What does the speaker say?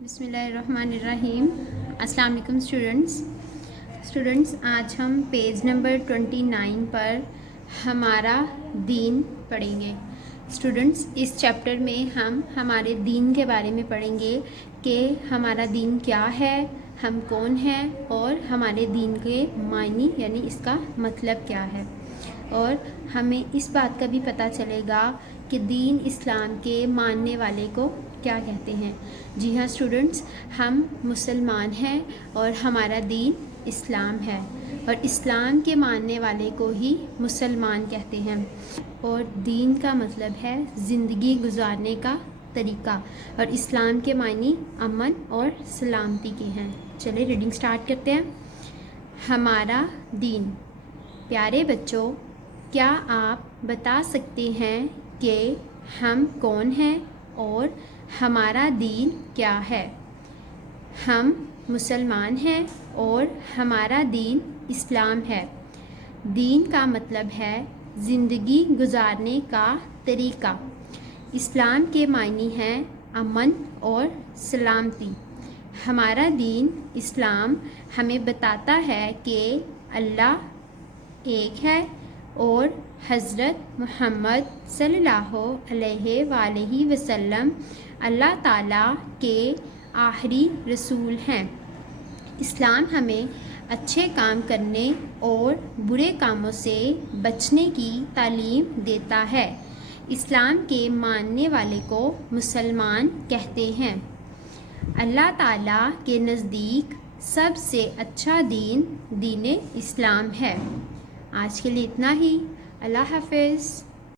بسم اللہ الرحمن الرحیم۔ السلام علیکم اسٹوڈنٹس، آج ہم پیج نمبر 29 پر ہمارا دین پڑھیں گے۔ اسٹوڈنٹس، اس چیپٹر میں ہم ہمارے دین کے بارے میں پڑھیں گے کہ ہمارا دین کیا ہے، ہم کون ہیں اور ہمارے دین کے معنی یعنی اس کا مطلب کیا ہے، اور ہمیں اس بات کا بھی پتہ چلے گا کہ دین اسلام کے ماننے والے کو کیا کہتے ہیں۔ جی ہاں اسٹوڈنٹس، ہم مسلمان ہیں اور ہمارا دین اسلام ہے، اور اسلام کے ماننے والے کو ہی مسلمان کہتے ہیں، اور دین کا مطلب ہے زندگی گزارنے کا طریقہ، اور اسلام کے معنی امن اور سلامتی کے ہیں۔ چلے ریڈنگ سٹارٹ کرتے ہیں۔ ہمارا دین۔ پیارے بچوں، کیا آپ بتا سکتے ہیں کہ ہم کون ہیں اور ہمارا دین کیا ہے؟ ہم مسلمان ہیں اور ہمارا دین اسلام ہے۔ دین کا مطلب ہے زندگی گزارنے کا طریقہ۔ اسلام کے معنی ہیں امن اور سلامتی۔ ہمارا دین اسلام ہمیں بتاتا ہے کہ اللہ ایک ہے اور حضرت محمد صلی اللہ علیہ وآلہ وسلم اللہ تعالیٰ کے آخری رسول ہیں۔ اسلام ہمیں اچھے کام کرنے اور برے کاموں سے بچنے کی تعلیم دیتا ہے۔ اسلام کے ماننے والے کو مسلمان کہتے ہیں۔ اللہ تعالیٰ کے نزدیک سب سے اچھا دین دین اسلام ہے۔ آج کے لیے اتنا ہی۔ اللہ حافظ۔